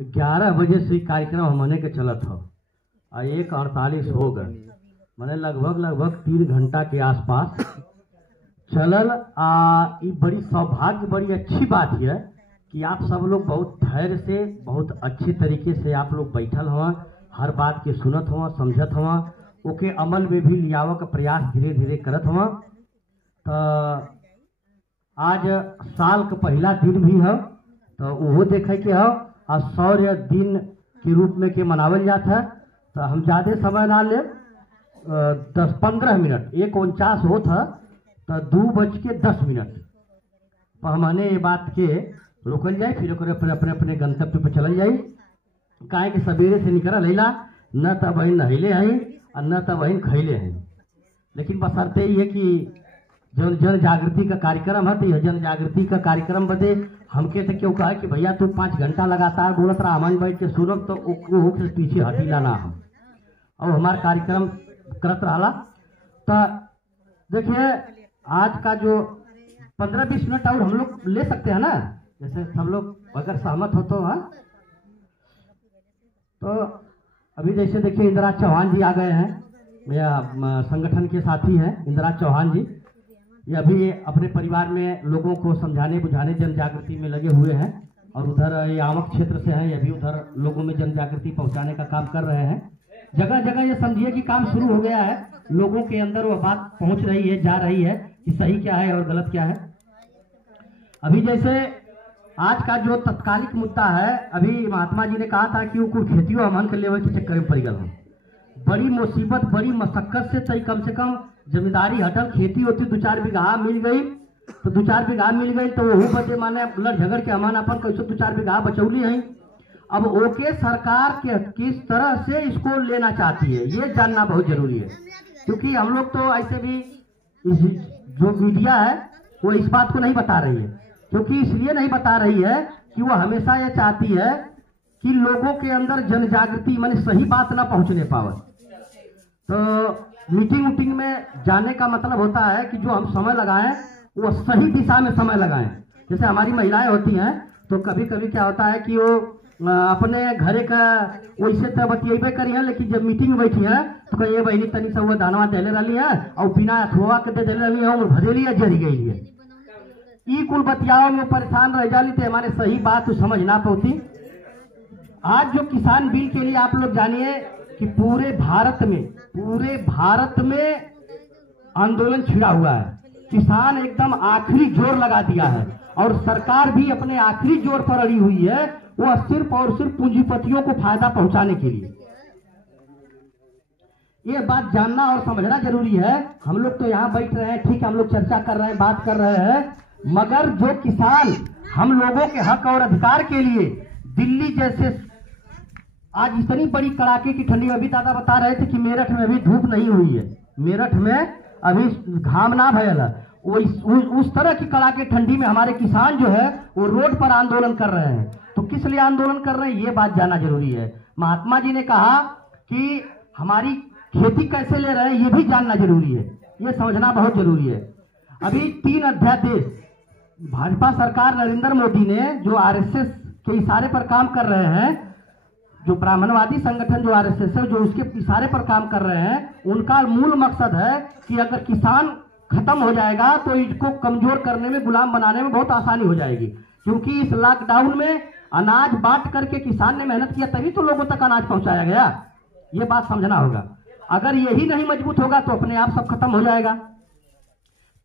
11 बजे से कार्यक्रम हमने के चलत हो और 1:48 हो गए, मैंने लगभग 3 घंटा के आसपास चलल। ये बड़ी सौभाग्य, बड़ी अच्छी बात है कि आप सब लोग बहुत धैर्य से, बहुत अच्छे तरीके से आप लोग बैठल हुआ, हर बात के सुनत हुआ, समझत हुआ, ओके अमल में भी लियाव का प्रयास धीरे धीरे करत हुआ। तो आज साल का पहला दिन भी है, तो वो देखे के हो और शौर्य दिन के रूप में के मनावल जाता है। तो हम ज़्यादा समय ना ले, 10-15 मिनट, 1:49 होता तो 2:10 पर हमने ये बात के रोकल जाए, फिर अपने अपने गंतव्य पर चल जाए। काहे कि सवेरे से निकल लेला, न तो वही नहले हैं और न तो वही खैले हैं। लेकिन बशर्ते ये कि जन जागृति का कार्यक्रम है, तो यह जन जागृति का कार्यक्रम बदे हमके तो क्यों कहा कि भैया तू 5 घंटा लगातार बोलत रहा, मन बैठ के सुनब तो वो से पीछे हटीला ना हम, और हमारा कार्यक्रम करत रहा। तो देखिए आज का जो 15-20 मिनट और हम लोग ले सकते हैं ना, जैसे सब लोग अगर सहमत हो तो। हाँ, तो अभी जैसे देखिए इंदिरा चौहान जी आ गए हैं, मेरा संगठन के साथी हैं इंदिरा चौहान जी। ये अभी अपने परिवार में लोगों को समझाने बुझाने जन जागृति में लगे हुए हैं, और उधर ये आमक क्षेत्र से हैं, ये भी उधर लोगों में जन जागृति पहुंचाने का काम कर रहे हैं। जगह जगह ये समझिए कि काम शुरू हो गया है, लोगों के अंदर वो बात पहुंच रही है, जा रही है कि सही क्या है और गलत क्या है। अभी जैसे आज का जो तत्कालिक मुद्दा है, अभी महात्मा जी ने कहा था कि वो कुल खेतियों अमन के लेवल के चक्कर में पड़ गए हैं, बड़ी मुसीबत बड़ी मशक्कत से तय कम से कम जमींदारी हटल, खेती होती 2-4 बीघा मिल गई, तो 2-4 बीघा मिल गई तो वही बदे माने लड़ झगड़ के अमान अपन कैसे 2-4 बीघा बचौली है। अब ओके सरकार के किस तरह से इसको लेना चाहती है ये जानना बहुत जरूरी है, क्योंकि हम लोग तो ऐसे भी जो मीडिया है वो इस बात को नहीं बता रही है, क्योंकि इसलिए नहीं बता रही है कि वो हमेशा ये चाहती है कि लोगों के अंदर जन जागृति माने सही बात ना पहुंचने पावे। तो मीटिंग में जाने का मतलब होता है कि जो हम समय लगाएं वो सही दिशा में समय लगाएं। जैसे हमारी महिलाएं होती हैं तो कभी कभी क्या होता है कि वो अपने घरे का वैसे तो बतियेबे करी है, लेकिन जब मीटिंग में बैठी है तो कहीं ये बहनी तनी सब वो दानवा देले रही है और बिना अथवा के दे देले रही है और भरेली है जरी गई है। ई कुल बतियाओं में परेशान रह जाली तो हमारे सही बात तो समझ ना पाती। आज जो किसान बिल के लिए आप लोग जानिए कि पूरे भारत में आंदोलन छिड़ा हुआ है, किसान एकदम आखिरी जोर लगा दिया है, और सरकार भी अपने आखिरी जोर पर अड़ी हुई है, वो सिर्फ और सिर्फ पूंजीपतियों को फायदा पहुंचाने के लिए। ये बात जानना और समझना जरूरी है। हम लोग तो यहाँ बैठ रहे हैं, ठीक है, हम लोग चर्चा कर रहे हैं, बात कर रहे हैं, मगर जो किसान हम लोगों के हक और अधिकार के लिए दिल्ली जैसे आज इतनी बड़ी कड़ाके की ठंडी, अभी दादा बता रहे थे कि मेरठ में अभी धूप नहीं हुई है, मेरठ में अभी घाम ना भयल है, उस तरह की कड़ाके ठंडी में हमारे किसान जो है वो रोड पर आंदोलन कर रहे हैं। तो किस लिए आंदोलन कर रहे हैं ये बात जानना जरूरी है। महात्मा जी ने कहा कि हमारी खेती कैसे ले रहे हैं ये भी जानना जरूरी है, ये समझना बहुत जरूरी है। अभी 3 अध्यादेश भाजपा सरकार नरेंद्र मोदी ने जो आरएसएस के इशारे पर काम कर रहे हैं, जो ब्राह्मणवादी संगठन जो आरएसएस है जो उसके इशारे पर काम कर रहे हैं, उनका मूल मकसद है कि अगर किसान खत्म हो जाएगा तो इसको कमजोर करने में, गुलाम बनाने में बहुत आसानी हो जाएगी। क्योंकि इस लॉकडाउन में अनाज बांट करके किसान ने मेहनत किया, तभी तो लोगों तक अनाज पहुंचाया गया। ये बात समझना होगा। अगर यही नहीं मजबूत होगा तो अपने आप सब खत्म हो जाएगा।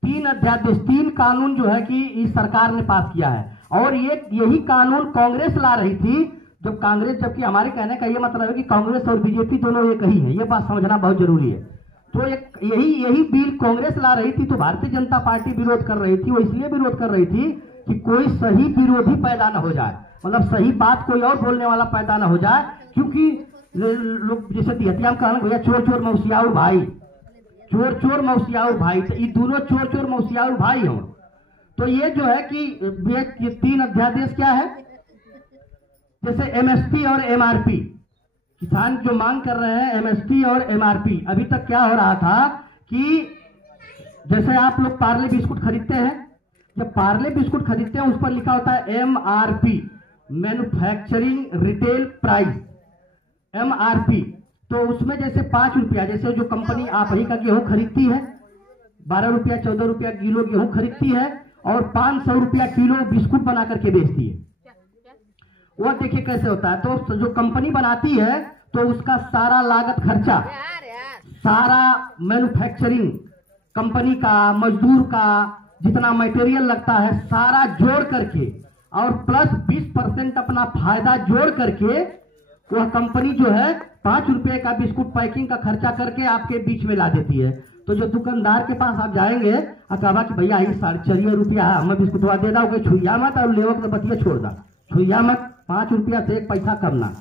3 अध्यादेश, 3 कानून जो है कि इस सरकार ने पास किया है, और यही कानून कांग्रेस ला रही थी जब कांग्रेस, जबकि हमारे कहने का ये मतलब है कि कांग्रेस और बीजेपी दोनों एक ही है, ये बात समझना बहुत जरूरी है। तो यही बिल कांग्रेस ला रही थी तो भारतीय जनता पार्टी विरोध कर रही थी। वो इसलिए विरोध कर रही थी कि कोई सही विरोधी पैदा न हो जाए, मतलब सही बात कोई और बोलने वाला पैदा न हो जाए। क्योंकि लोग जैसे तिहतिया में कहना भैया चोर चोर मौसियाउर भाई, चोर चोर मौसियाउर भाई, तो ये दोनों चोर चोर मौसियाउर भाई हो। तो ये जो है कि ये 3 अध्यादेश क्या है, जैसे एमएसपी और एमआरपी, किसान जो मांग कर रहे हैं एमएसपी और एमआरपी। अभी तक क्या हो रहा था कि जैसे आप लोग पार्ले बिस्कुट खरीदते हैं, जब पार्ले बिस्कुट खरीदते हैं उस पर लिखा होता है MRP, manufacturing retail price MRP। तो उसमें जैसे 5 रुपया, जैसे जो कंपनी आप ही का गेहूं खरीदती है 12 रुपया 14 रुपया किलो गेहूं खरीदती है और 500 रुपया किलो बिस्कुट बना करके बेचती है। वो देखिए कैसे होता है। तो जो कंपनी बनाती है तो उसका सारा लागत खर्चा, सारा मैन्युफैक्चरिंग कंपनी का, मजदूर का जितना मटेरियल लगता है सारा जोड़ करके और प्लस 20% अपना फायदा जोड़ करके वह कंपनी जो है 5 रुपए का बिस्कुट पैकिंग का खर्चा करके आपके बीच में ला देती है। तो जो दुकानदार के पास आप जाएंगे और कहा कि भैया ये 4.5 रुपया है, हमें बिस्कुटवा दे दो, छुइया मत और लेवक तो बतिया छोड़ दा, छुइया मत, 5 रुपया से 1 पैसा कम ना।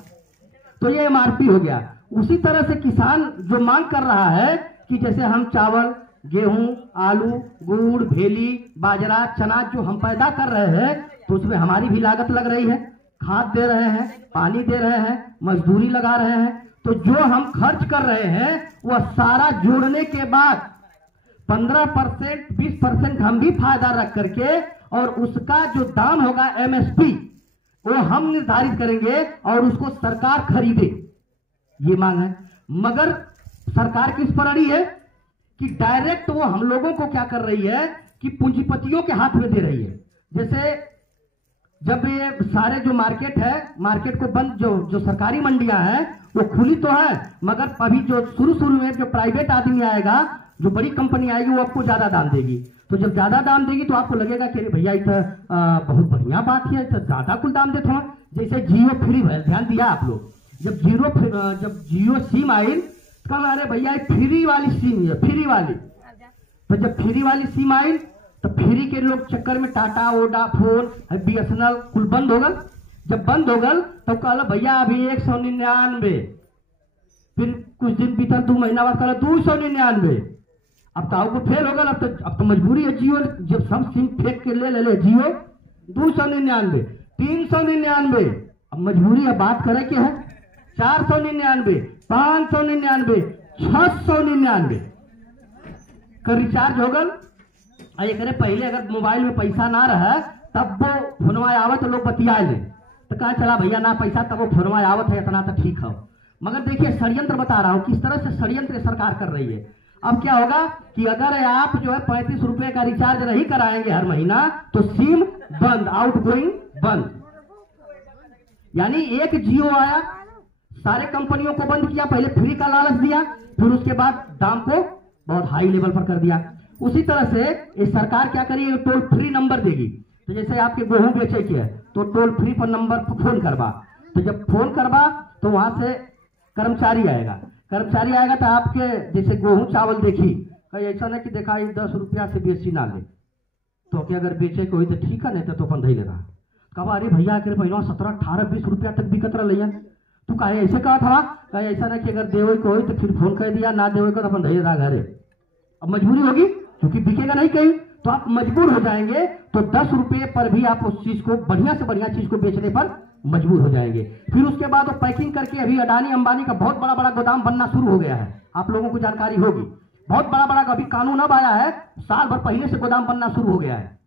तो ये MRP हो गया। उसी तरह से किसान जो मांग कर रहा है कि जैसे हम चावल, गेहूं, आलू, गुड़, भेली, बाजरा, चना जो हम पैदा कर रहे हैं तो उसमें हमारी भी लागत लग रही है, खाद दे रहे हैं, पानी दे रहे हैं, मजदूरी लगा रहे हैं। तो जो हम खर्च कर रहे हैं वह सारा जोड़ने के बाद 15% 20% हम भी फायदा रख करके और उसका जो दाम होगा MSP वो हम निर्धारित करेंगे और उसको सरकार खरीदे, ये मांग है। मगर सरकार किस पर अड़ी है कि डायरेक्ट वो हम लोगों को क्या कर रही है कि पूंजीपतियों के हाथ में दे रही है। जैसे जब ये सारे जो मार्केट है, मार्केट को बंद, जो सरकारी मंडियां हैं वो खुली तो है मगर अभी जो शुरू में जो प्राइवेट आदमी आएगा, जो बड़ी कंपनी आएगी वो आपको ज्यादा दाम देगी। तो जब ज्यादा दाम देगी तो आपको लगेगा कि भैया ये बहुत बढ़िया बात है, तो ज्यादा कुल दाम देते हो। जैसे जियो फ्री है, ध्यान दिया आप लोग, जब जियो सिम आई तो अरे भैया फ्री वाली सिम है, फ्री वाली। तो जब फ्री वाली सिम आई तो फ्री के लोग चक्कर में टाटा, वोडाफोन, BSNL कुल बंद हो गल। जब बंद हो गल तो कहला भैया अभी 199, फिर कुछ दिन बीतल 2 महीना बाद कहला 299। अब तो आपको फेल हो गल। अब तो मजबूरी है, जियो जब सब सिम फेंक के ले जियो 299, 399। अब मजबूरी है, बात करे के है 499, 599, 699 का रिचार्ज हो गल। करे पहले अगर मोबाइल में पैसा ना रहा तब वो फोनवा आवत लोग बतिया ले तो कहा चला भैया ना पैसा तब वो फोनवा आवत है, इतना तो ठीक है। मगर देखिए षड्यंत्र बता रहा हूं किस तरह से षड्यंत्र सरकार कर रही है। अब क्या होगा कि अगर आप जो है 35 रुपए का रिचार्ज नहीं कराएंगे हर महीना तो सिम बंद, आउटगोइंग बंद। यानी एक जियो आया, सारे कंपनियों को बंद किया, पहले फ्री का लालच दिया, फिर उसके बाद दाम को बहुत हाई लेवल पर कर दिया। उसी तरह से ये सरकार क्या करेगी, टोल फ्री नंबर देगी। तो जैसे आपके गेहूं बेचे के है तो टोल फ्री पर नंबर पर फोन करवा, तो जब फोन करवा तो वहां से कर्मचारी आएगा तो आपके जैसे गेहूं चावल देखी कहीं ऐसा नहीं कि देखा 10 रुपया से बेची ना ले, तो क्या अगर बेचे को तो ठीक है, नहीं तो अपन धैले रहा। कहा अरे भैया के पहले 17, 18, 20 रुपया तक बिकत रहा, तू कहे ऐसे कहा था, कहे ऐसा नहीं कि अगर देवे को हो तो फिर फोन कर दिया, ना देवे को तो अपन धैले रहा घरे। अब मजबूरी होगी क्योंकि बिकेगा नहीं कहीं, तो आप मजबूर हो जाएंगे। तो 10 रुपये पर भी आप उस चीज को, बढ़िया से बढ़िया चीज को बेचने पर मजबूर हो जाएंगे। फिर उसके बाद वो पैकिंग करके, अभी अडानी अंबानी का बहुत बड़ा बड़ा गोदाम बनना शुरू हो गया है, आप लोगों को जानकारी होगी। बहुत बड़ा बड़ा अभी कानून अब आया है, साल भर पहले से गोदाम बनना शुरू हो गया है।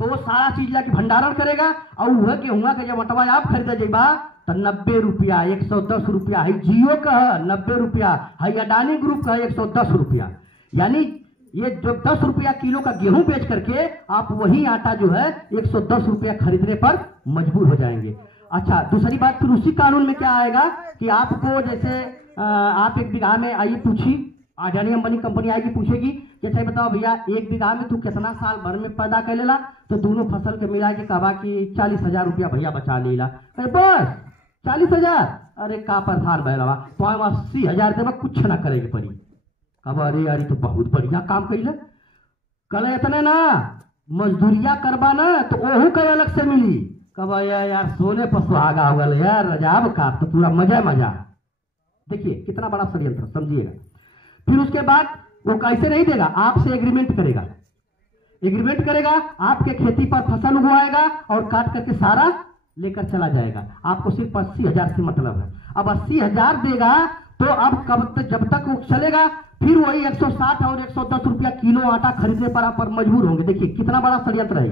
तो वो सारा चीज लाके भंडारण करेगा और वह गेहूं के जब अटवा आप खरीदे जेबा तो 90 रुपया, 110 रुपया है जियो का, 90 रुपया है अडानी ग्रुप का, 110 रुपया। यानी ये जो 10 रुपया किलो का गेहूं बेच करके आप वही आटा जो है 110 रुपया खरीदने पर मजबूर हो जाएंगे। अच्छा, दूसरी बात फिर उसी कानून में क्या आएगा कि आपको जैसे आप 1 बीघा में आइए पूछी, अडानी अंबानी कंपनी आएगी पूछेगी जैसे बताओ भैया 1 बीघा में तू कितना साल भर में पैदा कर लेला, तो दोनों फसल के मिला के कहा कि 40,000 रुपया भैया बचा लेला। बस 40,000, अरे का प्रधान भैया तो 80,000 देवा कुछ ना करेगी पड़ी। अब अरे यार तो बहुत बढ़िया काम कैले, कल इतने ना मजदूरिया करबा ना तो ओहू का अलग से मिली। कब यार सोने पर सुहागा हो गया यार, रजाब का तो पूरा मजा मजा। देखिए कितना बड़ा षड्यंत्र, समझिएगा। फिर उसके बाद वो कैसे नहीं देगा, आपसे एग्रीमेंट करेगा, आपके खेती पर फसल उगवाएगा और काट करके सारा लेकर चला जाएगा। आपको सिर्फ 80,000 से मतलब है। अब 80,000 देगा तो अब कब तक, जब तक वो चलेगा फिर वही 160 और 110 रुपया किलो आटा खरीदने पर आप मजबूर होंगे। देखिए कितना बड़ा षड्यंत्र है।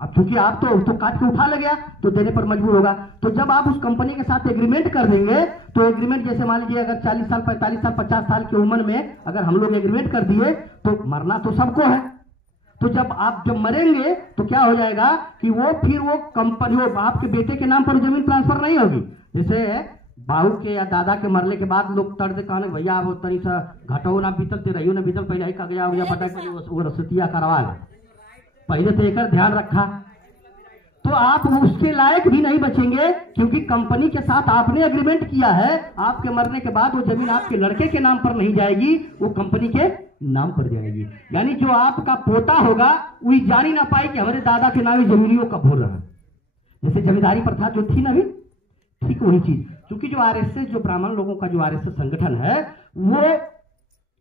अब चूंकि आप तो काट के उठा ले गया तो देने पर मजबूर होगा। तो जब आप उस कंपनी के साथ एग्रीमेंट कर देंगे तो एग्रीमेंट जैसे मान लीजिए अगर 40 साल 45 साल 50 साल की उम्र में अगर हम लोग एग्रीमेंट कर दिए तो मरना तो सबको है। तो जब मरेंगे तो क्या हो जाएगा कि फिर वो कंपनी वो आपके बेटे के नाम पर जमीन ट्रांसफर नहीं होगी। जैसे बाबू के या दादा के मरने के बाद लोग तर्ज कहने भैया वो तरी सा घटो ना बीतल ते रहियो ना बीतल पहले ही कागजा या बता के वो रसीतिया करवा ला पहले तो एक ध्यान रखा। तो आप उसके लायक भी नहीं बचेंगे क्योंकि कंपनी के साथ आपने एग्रीमेंट किया है। आपके मरने के बाद वो जमीन आपके लड़के के नाम पर नहीं जाएगी, वो कंपनी के नाम पर जाएगी। यानी जो आपका पोता होगा वही जान ही ना पाए कि हमारे दादा के नाम जमीनियों कब हो रहा है। जैसे जमींदारी प्रथा जो थी ना भी ठीक वही चीज। क्योंकि जो आरएसएस जो ब्राह्मण लोगों का जो आरएसएस संगठन है वो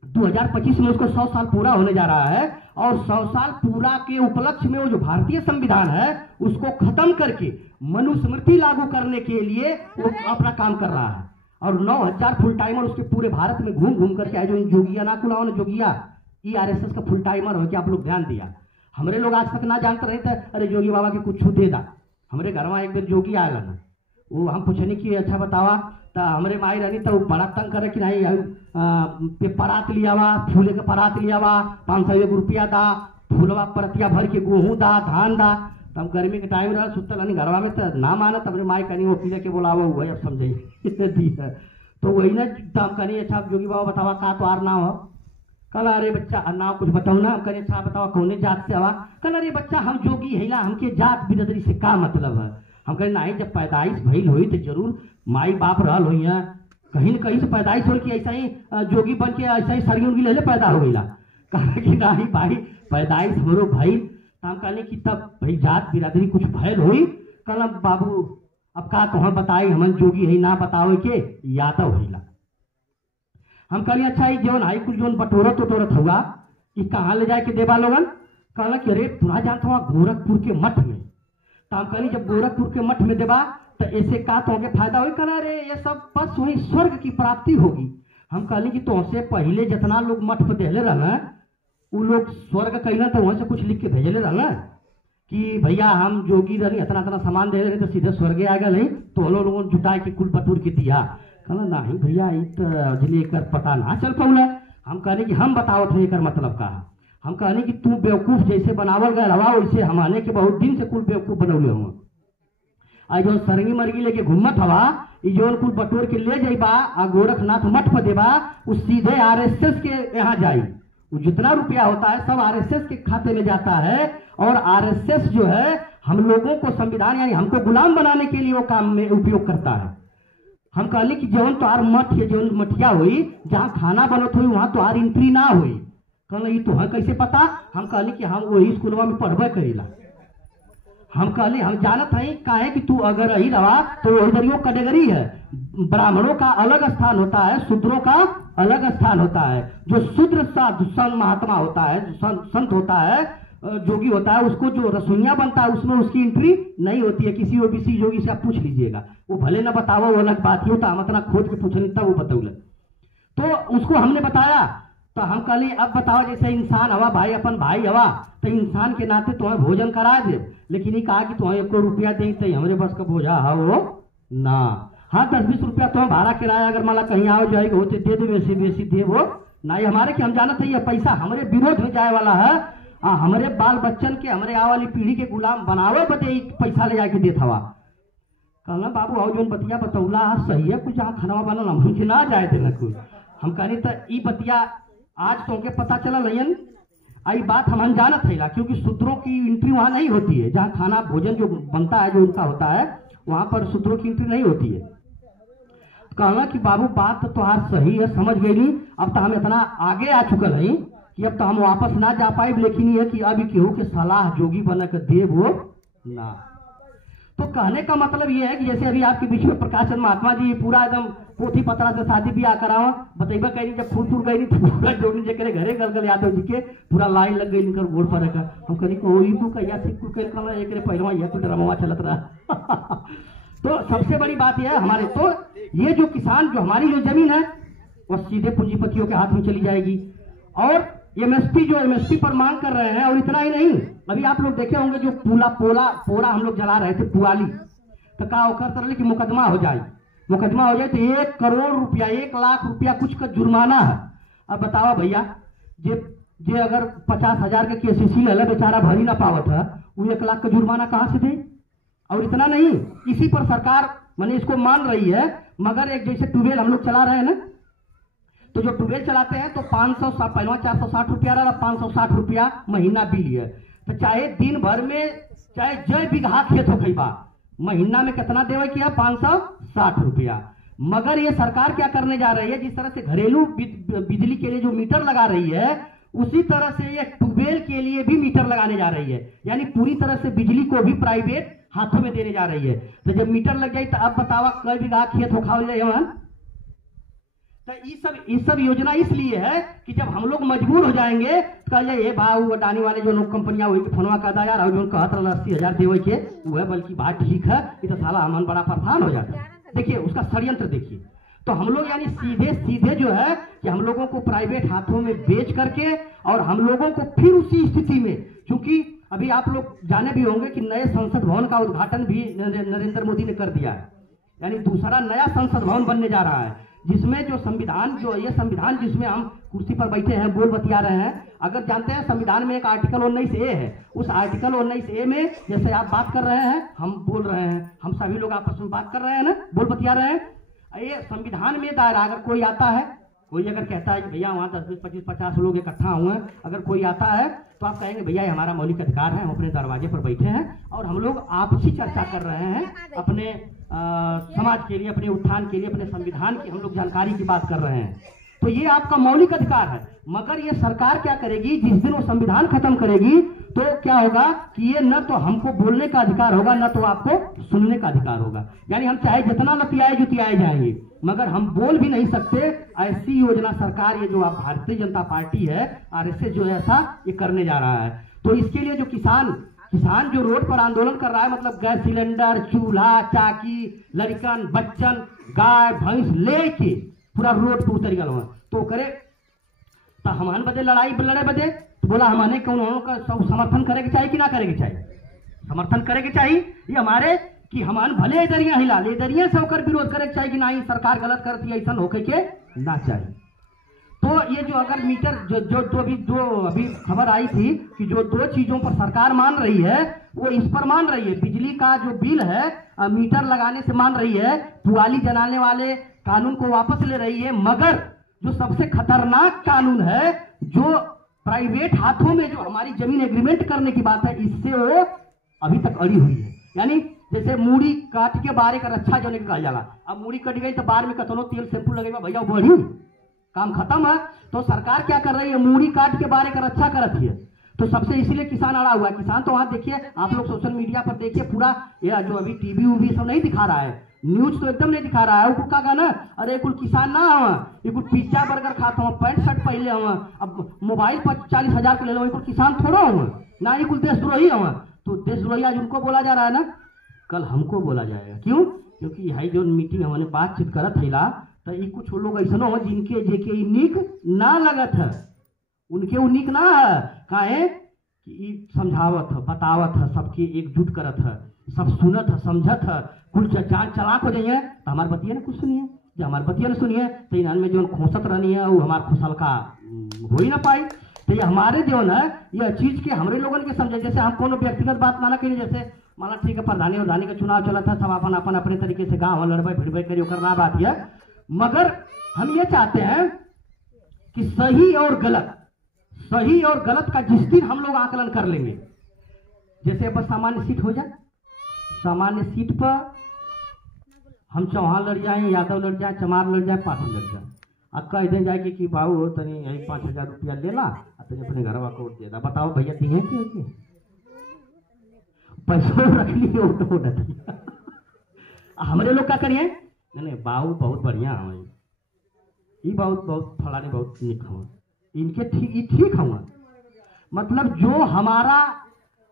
2025 में उसको 100 साल पूरा होने जा रहा है और 100 साल पूरा के उपलक्ष्य में वो जो भारतीय संविधान है उसको खत्म करके मनुस्मृति लागू करने के लिए वो अपना काम कर रहा है। और 9000 फुल टाइमर उसके पूरे भारत में घूम घूम करके आए। जो जोगिया ना कुलाओ जोगिया ये आरएसएस का फुल टाइमर हो कि आप लोग ध्यान दिया। हमारे लोग आज तक ना जानते रहे थे अरे जोगी बाबा के कुछ दे दा। हमारे घर में एक बार जोगी आएगा ना वो हम पूछने की अच्छा बतावा तो हमारे माई रहनी तो बड़ा तंग करे कि नहीं परात लिया वा फूले का परात लिया वा 500 रुपया दा फूलवा परतिया भर के गेहूं दा धान दा। तब गर्मी के टाइम रहा सुतल नहीं घरवा में तो ना माना तब माई कहनी वो पीले के बोलावा हुआ अब समझे तो वही ना तब कहनी अच्छा जोगी बाबा बतावा का तो आर ना हो। कल अरे बच्चा नाम कुछ बताओ ना। हम कहने अच्छा बताओ कौन जात से आवा। कल अरे बच्चा हम जोगी है हमके जात बिरादरी से का मतलब है। हम कहें नहीं जब पैदाइश भइल हुई तो जरूर माई बाप रहल हुई है कहीं न कहीं से पैदाइश हो कि ऐसा ही जोगी बन के ऐसा ही सरियों की ले पैदा हो गई। कहा कि नहीं भाई पैदाइश हमरो भाई। हम कहने की तब भाई जात बिरादरी कुछ भयल हुई। कल बाबू अब का तो हम बताई हमन जोगी है ना बताओ के यादव है। हम कहलिए अच्छा ही जीवन हाई कुछ जोन बटोरत उटोरत होगा कि कहाँ ले जाए के देवा लोगन। कहला कि अरे तुरा जानता हुआ गोरखपुर के मठ में। तो हम कहली जब गोरखपुर के मठ में देवा तो ऐसे का तो फायदा हो। कहना अरे ये सब बस वही स्वर्ग की प्राप्ति होगी। हम कहली कि तो से पहले जितना लोग मठ पे देले रहना वो लोग स्वर्ग कहना तो वहां से कुछ लिख के भेजले रहना कि भैया हम जोगी रही इतना इतना सामान दे रहे तो सीधे स्वर्ग आ गए नहीं तो लोगों जुटा के कुल बटूर के दिया। कहना नहीं भैया ये एक पता ना चल पौला। हम कहने कि हम बताओ थे एक मतलब का। हम कहने कि तू बेवकूफ जैसे बनावल गए रवा वैसे हम आने के बहुत दिन से कुल बेवकूफ बनौले हुआ। आज जो सरंगी मरगी लेके घूमत हवा जोन कुल बटोर के ले जाइबा आ गोरखनाथ मठ पर देबा उस सीधे आरएसएस के यहाँ जाई। वो जितना रुपया होता है सब आरएसएस के खाते में जाता है। और आरएसएस जो है हम लोगों को संविधान यानी हमको गुलाम बनाने के लिए वो काम में उपयोग करता है। हम कहली कि जौन तो मठ या जौन मठिया हुई जहाँ खाना बनत हुई वहां तो एंट्री ना हुई। कहना तो हाँ कैसे पता। हम कहली कि हम वही स्कूलवा में पढ़बे करेला। हम कहली हम जानत हैं काहे कि तू अगर ही रहा तो उधरियों कैटेगरी है। ब्राह्मणों का अलग स्थान होता है शूद्रों का अलग स्थान होता है। जो शूद्र साधु संत महात्मा होता है संत होता है जोगी होता है उसको जो रसोइया बनता है उसमें उसकी एंट्री नहीं होती है। किसी ओबीसी जोगी से आप पूछ लीजिएगा वो भले ना बताओ वो अलग बात ही होता हम इतना खोद के पूछने तब वो बतौले। तो उसको हमने बताया तो हम कहली अब बताओ जैसे इंसान हवा भाई अपन भाई हवा तो इंसान के नाते तुम्हें भोजन करा दे। लेकिन ये कहा कि तुम्हें 1 रुपया दे तो हमारे बस का बोझा है वो ना। हाँ 10-20 रुपया तुम्हें भाड़ा किराया अगर माला कहीं आओ जाएगा होते दे दो वैसे वैसे दे वो नहीं हमारे कि हम जानत है ये पैसा हमारे विरोध में जाए वाला है। हमारे बाल बच्चन के हमारे आने वाली पीढ़ी के गुलाम बनावे बदे पैसा ले जाके देत हवा। कहना बाबू आओ जो बतिया बतौला सही है कुछ जहाँ खाना बना हमके ना जाए थे ना कुछ। हम कहनी तो ई बतिया आज तो के पता चला लयन आई बात हम जानत है क्योंकि शूद्रों की एंट्री वहां नहीं होती है। जहाँ खाना भोजन जो बनता है जो उनका होता है वहां पर शूद्रों की एंट्री नहीं होती है। कहना कि बाबू बात तो तुम्हार सही है समझ गई नहीं। अब तो हम इतना आगे आ चुकल है कि अब तो हम वापस ना जा पाए। लेकिन ये कि अभी केहू के सलाह जोगी बना कर दे वो ना। तो कहने का मतलब ये है कि जैसे अभी आपके बीच में प्रकाश चंद महात्मा जी पूरा एकदम पोथी पतरा से शादी ब्याह कराओ बतेबा कहीं जब फूल फूल गई पूरा जोड़ी जगह घरे गल यादव जी के पूरा लाइन लग गई इनकर गोड़ पर रखा। हम कहीं को कहिया एक पहलवा यह कुछ रमवा चलत रहा। तो सबसे बड़ी बात यह है हमारे तो ये जो किसान जो हमारी जो जमीन है वो सीधे पूंजीपतियों के हाथ में चली जाएगी। और एमएसपी जो एमएसपी पर मांग कर रहे हैं। और इतना ही नहीं, अभी आप लोग देखे होंगे जो पोला हम लोग जला रहे थे पुआली, तो का ओकर तरह की मुकदमा हो जाए तो 1 करोड़ रुपया 1 लाख रुपया कुछ का जुर्माना है। अब बताओ भैया, जे अगर 50,000 के केसीसी ले बेचारा भरी ना पावत है, वो 1 लाख का जुर्माना कहां से दे। और इतना नहीं, इसी पर सरकार माने इसको मान रही है। मगर एक जैसे ट्यूबवेल हम लोग चला रहे हैं ना, तो जो ट्यूबवेल चलाते हैं तो 500 पहले 460 रुपया रहा, 560 रुपया महीना बिल है। तो चाहे दिन भर में चाहे जय बीघा खेत हो गई बा, महीना में कितना देवे किया 560 रुपया। मगर ये सरकार क्या करने जा रही है, जिस तरह से घरेलू बिजली के लिए जो मीटर लगा रही है, उसी तरह से ये ट्यूबवेल के लिए भी मीटर लगाने जा रही है। यानी पूरी तरह से बिजली को भी प्राइवेट हाथों में देने जा रही है। तो जब मीटर लग जाए तो अब बतावा कई बीघा खेत हो खाओ जाए। तो ये सब योजना इसलिए है कि जब हम लोग मजबूर हो जाएंगे तो कह जाए भाव अडानी वाले जो लोग कंपनियां वही फोनवा कर दा यार, और जो कहत 80,000 देवे के वो है, बल्कि बात ठीक है, ये तो साला हमन बड़ा परेशान हो जाता है। देखिए उसका षड्यंत्र देखिए। तो हम लोग यानी सीधे जो है कि हम लोगों को प्राइवेट हाथों में बेच करके, और हम लोगों को फिर उसी स्थिति में, क्योंकि अभी आप लोग जाने भी होंगे कि नए संसद भवन का उद्घाटन भी नरेंद्र मोदी ने कर दिया है। यानी दूसरा नया संसद भवन बनने जा रहा है, जिसमें जो संविधान ये संविधान जिसमें हम कुर्सी पर बैठे हैं बोल बतिया रहे हैं। अगर जानते हैं संविधान में एक आर्टिकल 19A है, उस आर्टिकल 19A में जैसे आप बात कर रहे हैं, हम बोल रहे हैं, हम सभी लोग आपस में बात कर रहे हैं ना, बोल बतिया रहे हैं। ये संविधान में दायरा, अगर कोई आता है, कोई अगर कहता है भैया वहाँ 10, 20, 25, 50 लोग इकट्ठा हुए, अगर कोई आता है तो आप कहेंगे भैया हमारा मौलिक अधिकार है, हम अपने दरवाजे पर बैठे हैं और हम लोग आपसी चर्चा कर रहे हैं अपने समाज के लिए, अपने उत्थान के लिए, अपने संविधान की हम लोग जानकारी की बात कर रहे हैं। तो ये आपका मौलिक अधिकार है। मगर ये सरकार क्या करेगी, जिस दिन वो संविधान खत्म करेगी तो क्या होगा कि ये न तो हमको बोलने का अधिकार होगा, न तो आपको सुनने का अधिकार होगा। यानी हम चाहे जितना लतियाए जुतियाए जाएंगे, मगर हम बोल भी नहीं सकते। ऐसी योजना सरकार, ये जो आप भारतीय जनता पार्टी है, आरएसएस जो है ऐसा ये करने जा रहा है। तो इसके लिए जो किसान जो रोड पर आंदोलन कर रहा है, मतलब गैस सिलेंडर, चूल्हा, चाकी, लड़कन, बच्चन, गाय भैंस लेके पूरा रोड पे उतर गया तो करे तो हमान बदे लड़ाई लड़े बदे, तो बोला हमारे कौन का समर्थन करे के चाहिए कि ना करे के चाहिए, समर्थन करे के चाहिए। ये हमारे कि हमान भले इधरिया हिला ले, इधरिया से होकर विरोध करे के चाहिए कि नहीं सरकार गलत करती है, ऐसा होके के ना चाहिए। तो ये जो अगर मीटर जो अभी खबर आई थी कि जो 2 चीजों पर सरकार मान रही है, वो इस पर मान रही है, बिजली का जो बिल है मीटर लगाने से मान रही है, पुआली जलाने वाले कानून को वापस ले रही है। मगर जो सबसे खतरनाक कानून है, जो प्राइवेट हाथों में जो हमारी जमीन एग्रीमेंट करने की बात है, इससे वो अभी तक अड़ी हुई है। यानी जैसे मूड़ी काट के बारे का रक्षा जो निकल जाला, अब मूड़ी कट गई तो बार में कतनो तेल शैम्पू लगेगा भैया बढ़ी, काम खत्म है। तो सरकार क्या कर रही है, मूड़ी काट के बारे का रक्षा करती है। तो सबसे इसीलिए किसान अड़ा हुआ है। किसान तो वहां देखिए, आप लोग सोशल मीडिया पर देखिए, पूरा ये जो अभी टीवी उवी सब नहीं दिखा रहा है, न्यूज तो एकदम नहीं दिखा रहा है। वो का गाना, अरे कुल किसान ना हो, ये कुल पिज्जा बर्गर खाता हूँ, पैंट शर्ट पहले हूँ, अब मोबाइल 40,000 को ले लो, कुल किसान थोड़ा हूँ ना, ये कुल देशद्रोही हूँ। तो देशद्रोही आज उनको बोला जा रहा है ना, कल हमको बोला जाएगा। क्यों? क्योंकि यही जो मीटिंग हमने बातचीत करत है तो ये कुछ लोग ऐसा हो जिनके जेके निक ना लगत है, उनके वो निक ना है, काहे कि समझावत है, बतावत है, सबके एकजुट करत है, सब सुनत है, समझत है, कुल जान चलाक हो जाइए तो हमारे बतिया ने कुछ सुनिए, जब हमारे बतिया ने सुनिए तो इन में जो खोसत रहनी है वो हमारे खुशल का हो ही ना पाई। तो ये हमारे जो है यह चीज के हमारे लोगों के समझे, जैसे हम कोनो व्यक्तिगत बात माना करिए, जैसे माना ठीक है प्रधानी का चुनाव चला था, सब अपन अपन अपने तरीके से गाँव लड़बे भिड़बे करिए, करना बात है। मगर हम ये चाहते हैं कि सही और गलत का जिस दिन हम लोग आकलन कर लेंगे, जैसे बस सामान्य सीट हो जाए, सामान्य सीट पर हम चौहान लड़ जाए, यादव लड़ जाए, चमार लड़ जाए, पाठक लड़ जाए, अब कह दे जाएगी कि बाबू तनी 5,000 रुपया लेला तनी अपने घरवा को दे दा। बताओ भैया दिए कि पैसों रख लिए तो हमारे लोग क्या करिए, नहीं बाबू बहुत बढ़िया हमारे, ये बहुत फलाने बहुत निक हुआ, इनके ठीक हुआ। मतलब जो हमारा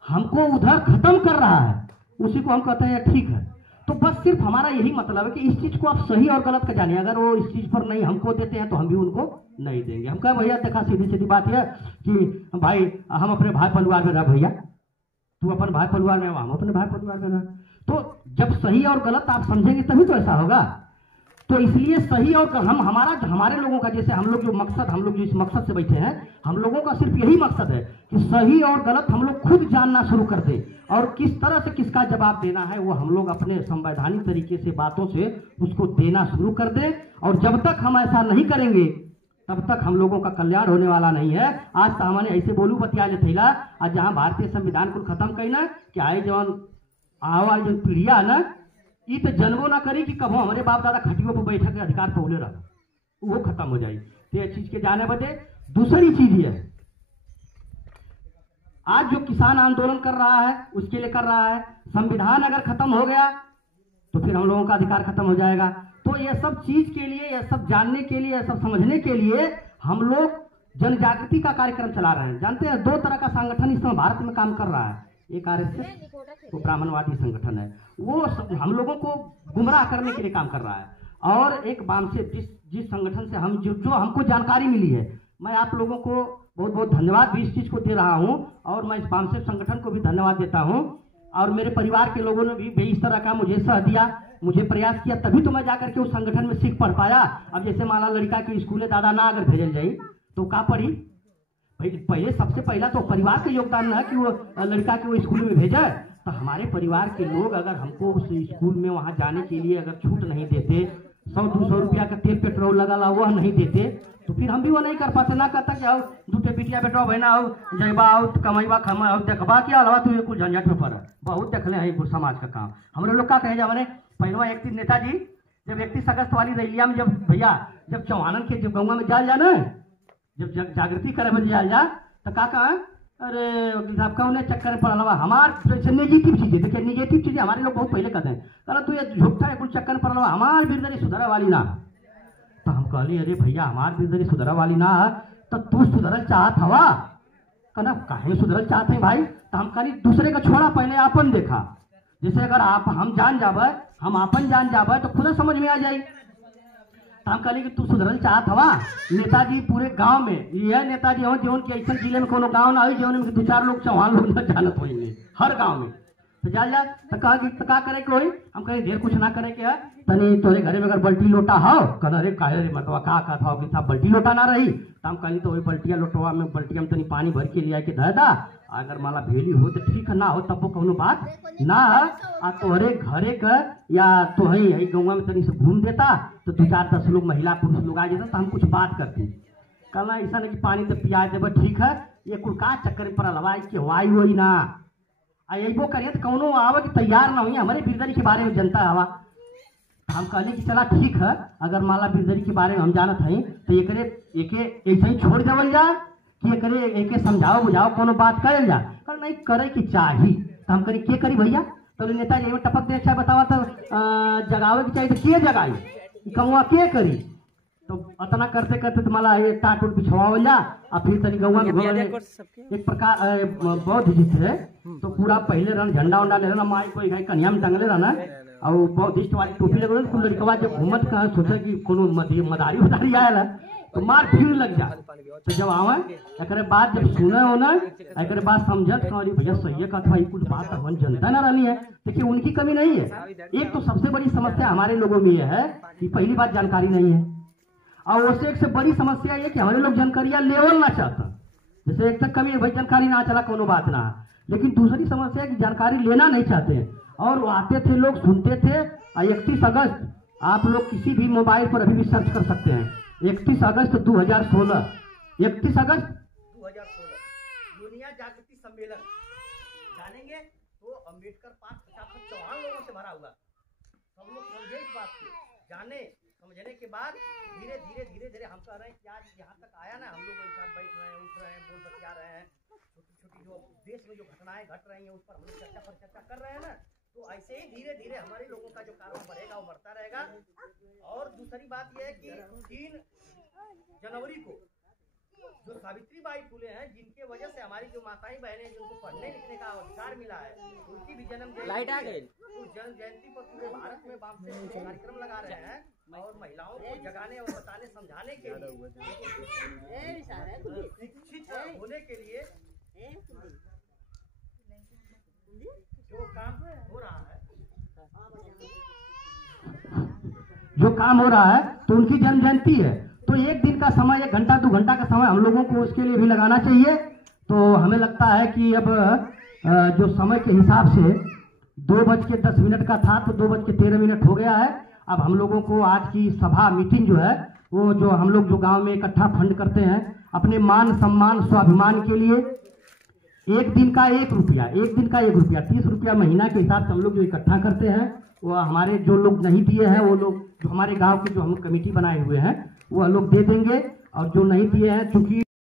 हमको उधर खत्म कर रहा है उसी को हम कहते हैं ठीक है। तो बस सिर्फ हमारा यही मतलब है कि इस चीज को आप सही और गलत का जानिए। अगर वो इस चीज पर नहीं हमको देते हैं तो हम भी उनको नहीं देंगे। हम कहें भैया देखा सीधी सीधी बात है कि भाई हम अपने भाई परिवार में रह, भैया तू अपन भाई परिवार में, हम अपने भाई परिवार में रह। तो जब सही और गलत आप समझेंगे तभी तो ऐसा होगा। तो इसलिए सही और हमारे लोगों का, जैसे हम लोग जो मकसद, हम लोग जो इस मकसद से बैठे हैं, हम लोगों का सिर्फ यही मकसद है कि सही और गलत हम लोग खुद जानना शुरू कर दें, और किस तरह से किसका जवाब देना है वो हम लोग अपने संवैधानिक तरीके से बातों से उसको देना शुरू कर दें। और जब तक हम ऐसा नहीं करेंगे तब तक हम लोगों का कल्याण होने वाला नहीं है। आज सामान्य ऐसे बोलू बतिया ले थैला, आज जहाँ भारतीय संविधान को खत्म करना कि आए जवान आवाज जो पीढ़िया है ना, ये तो जनबो ना करी कि कभो हमारे बाप दादा खटियों पर बैठक के अधिकार पौले रहा, वो खत्म हो जाए। तो ये चीज के जाने बदे दूसरी चीज ये है, आज जो किसान आंदोलन कर रहा है उसके लिए कर रहा है, संविधान अगर खत्म हो गया तो फिर हम लोगों का अधिकार खत्म हो जाएगा। तो ये सब चीज के लिए, ये सब जानने के लिए, ये सब समझने के लिए हम लोग जन जागृति का कार्यक्रम चला रहे हैं। जानते हैं 2 तरह का संगठन इस समय भारत में काम कर रहा है, एक आरएसएस, वो ब्राह्मणवादी संगठन है, वो हम लोगों को गुमराह करने के लिए काम कर रहा है, और एक वामसेप, जिस संगठन से हम जो हमको जानकारी मिली है, मैं आप लोगों को बहुत बहुत धन्यवाद भी इस चीज को दे रहा हूं, और मैं इस वामसेप संगठन को भी धन्यवाद देता हूं। और मेरे परिवार के लोगों ने भी इस तरह का मुझे सह दिया, मुझे प्रयास किया, तभी तो मैं जाकर के उस संगठन में सीख पढ़ पाया। अब जैसे माला लड़का की स्कूल दादा ना अगर भेजल जाई तो का पढ़ी, पहले सबसे पहला तो परिवार का योगदान है कि वो लड़का के वो स्कूल में भेजा। तो हमारे परिवार के लोग अगर हमको उस स्कूल में वहां जाने के लिए अगर छूट नहीं देते, 100-200 रुपया का तेल पेट्रोल लगा वह नहीं देते, तो फिर हम भी वो नहीं कर पाते। ना कहता कि आओ दूटे बिटिया बेटा बहना आओ जयबा आओ कमाईबा खमा आओ देखबा के अलावा तू ये कुछ झंझट में पड़ा, बहुत देखले हैं कुछ समाज का काम। हमारे लोग का कहे जावे पहलवा 31 नेताजी जब 31 अगस्त वाली रैलिया में, जब भैया जब चौहानन के जब गंगा में जाल जाना, जब जागृति करे में जाल जा, तो का अरे वकील साहब का उन्हें चक्कर पर अलावा हमार नेगेटिव चीजें, देखिए नेगेटिव चीजें हमारे लोग बहुत पहले कहते हैं, कहना तू ये झूठा है कुल चक्कर पर अलावा हमार बिरदरी सुधरा वाली ना। तो हम कहली अरे भैया हमार बिरदरी सुधरा वाली ना, तो तू सुधरल चाहत हवा, कहना काहे सुधरल चाहते हैं भाई। तो हम कहली दूसरे का छोड़ा, पहले आपन देखा। जैसे अगर आप हम जान जावे, हम आपन जान जावे तो खुद समझ में आ जाए। तो हम कहली कि तू सुधरल चाहत हवा। नेताजी पूरे गांव में, यह नेताजी हो जीवन के ऐसे जिले में कोनो गांव ना हो जीवन में 2-4 लोग चौहान लोग न जानत होंगे हर गांव में। तो जा तो कहा कि का करे के होई, हम कहे ढेर कुछ ना करे के है, तनी तोरे घरे में अगर बल्टी लोटा हो, कहना रे काहे रे मतवा का कहत हो कि साहब बल्टी लोटा ना रही। तो हम कहली तो वही बल्टिया लोटवा में बल्टिया में तनी पानी भर के लिया के धर दा, अगर माला भेली हो तो ठीक है, ना हो तब कोनो बात ना। आ तोहरे घरे का या तो है गौवा में तनी से घूम देता तो 2-4-10 लोग महिला पुरुष लोग आ जाता तो हम कुछ बात करते। कहना ऐसा नहीं कि पानी तो पिया देव ठीक है, ये कुल का चक्कर पर लवा के वाई वही ना अबो करिए तो कौनो आवे कि तैयार ना हुई हमारे बिरदरी के बारे में जनता आवा। हम कहले कि चला ठीक है, अगर माला बिरदरी के बारे में हम जानत हई तो एके ऐसे ही छोड़ देवल जा कि एके समझाओ बुझाओ कोनो बात करल जा, कर नहीं करे कि चाही। तो हम करी के करी भैया, तो नेताजी टपक दे अच्छा बतावा तो जगावे की चाहिए तो के जगाई, कमुआ के करी। तो अतना करते करते तुम्हारा ये टाट उट बिछवावल जा, और फिर तनी गौवा में एक प्रकार बौद्ध जी थे तो पूरा पहले रन झंडा उंडा ले रहना, माई कोई गाय कन्या में टंगले रहना, और बौद्धिस्ट वाली टोपी लगे कुल लड़कवा जब घूमत कहा सोचा कि कोनो मदारी उदारी आया तो मार भीड़ लग जा। तो जब आवे एक बाद जब सुने हो ना, एक बाद समझत कहीं भैया सही है का भाई कुछ बात हमन जनता ना रहनी है। देखिए उनकी कमी नहीं है, एक तो सबसे बड़ी समस्या हमारे लोगों में यह है कि पहली बात जानकारी नहीं है, और उससे एक से बड़ी समस्या ये कि हमारे लोग जानकारियां लेवल ना चाहता। जैसे एक तक कमी है भाई जानकारी ना चला कोनो बात ना, लेकिन दूसरी समस्या है कि जानकारी लेना नहीं चाहते हैं। और वो आते थे लोग सुनते थे। 31 अगस्त आप लोग किसी भी मोबाइल पर अभी भी सर्च कर सकते हैं, 31 अगस्त 2016, 31 अगस्त 2016 दुनिया जागृति सम्मेलन जानेंगे तो अम्बेडकर पार्क 50 चौहान लोगों से भरा हुआ। सब लोग समझे इस बात को, जाने समझने के बाद धीरे धीरे धीरे धीरे हम कह रहे हैं कि आज यहाँ तक आया ना, हम लोग एक साथ बैठ रहे हैं, उठ रहे हैं, बोल बतिया रहे हैं, छोटी छोटी जो देश में जो घटनाएं घट रही हैं उस पर हम लोग चर्चा पर चर्चा कर रहे हैं ना। तो ऐसे ही धीरे धीरे हमारे लोगों का जो कार्य बढ़ेगा वो बढ़ता रहेगा। और दूसरी बात यह है कि 3 जनवरी को जो सावित्रीबाई फुले हैं, जिनके वजह से हमारी जो माताएं बहनें जिनको पढ़ने लिखने का अधिकार मिला है, उनकी भी जन्म जयंती पर पूरे भारत में बाप से कार्यक्रम लगा रहे हैं और महिलाओं को जगाने और बताने समझाने के लिए, शिक्षित होने के लिए जो काम हो रहा है तो उनकी जन्म जयंती है, तो एक दिन का समय, 1 घंटा 2 घंटा का समय हम लोगों को उसके लिए भी लगाना चाहिए। तो हमें लगता है कि अब जो समय के हिसाब से 2:10 का था तो 2:13 हो गया है। अब हम लोगों को आज की सभा मीटिंग जो है, वो जो हम लोग जो गांव में इकट्ठा फंड करते हैं अपने मान सम्मान स्वाभिमान के लिए, एक दिन का 1 रुपया 30 रुपया महीना के हिसाब से हम लोग जो इकट्ठा करते हैं, वो हमारे जो लोग नहीं दिए हैं वो लोग जो हमारे गांव के जो हम कमेटी बनाए हुए हैं वो लोग दे देंगे, और जो नहीं दिए हैं चूंकि